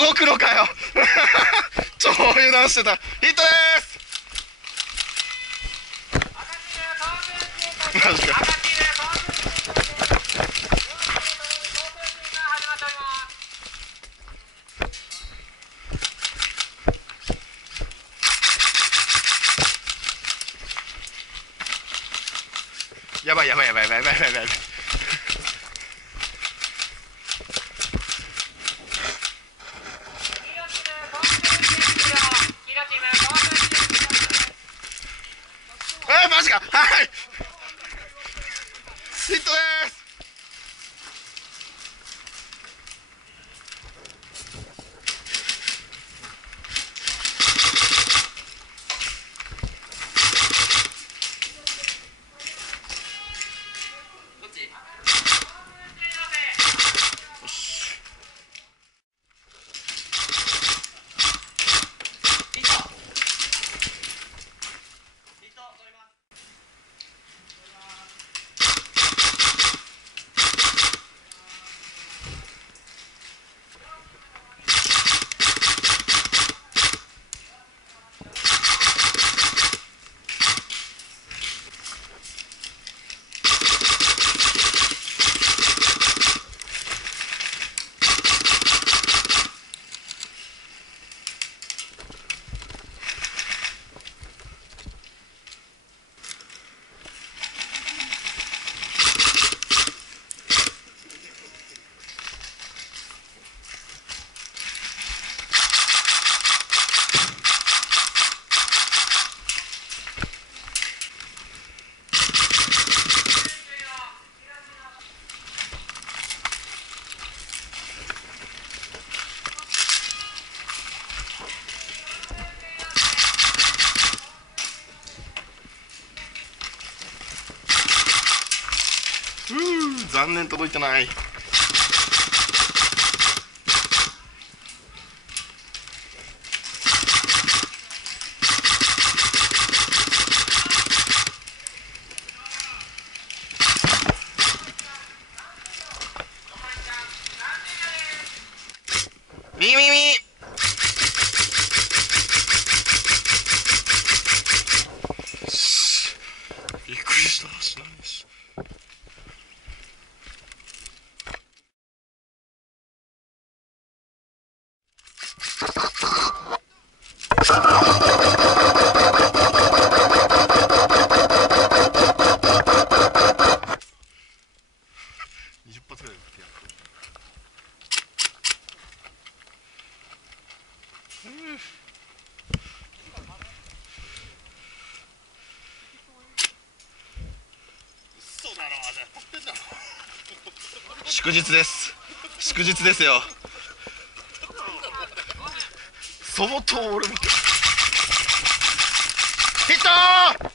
動くのかよ超油断してた。ヒットです。マジか。やばいやばいやばいやばいやばいやばいやばい。マジか。はい。ヒットです。どっち？よし。ヒット。ヒット取ります。残念、届いてない。右右右。びっくりした。知らないし。20発ぐらい打ってやる。嘘だろ、あれ当たってんだろ。祝日です。祝日ですよ。相当俺もヒットー。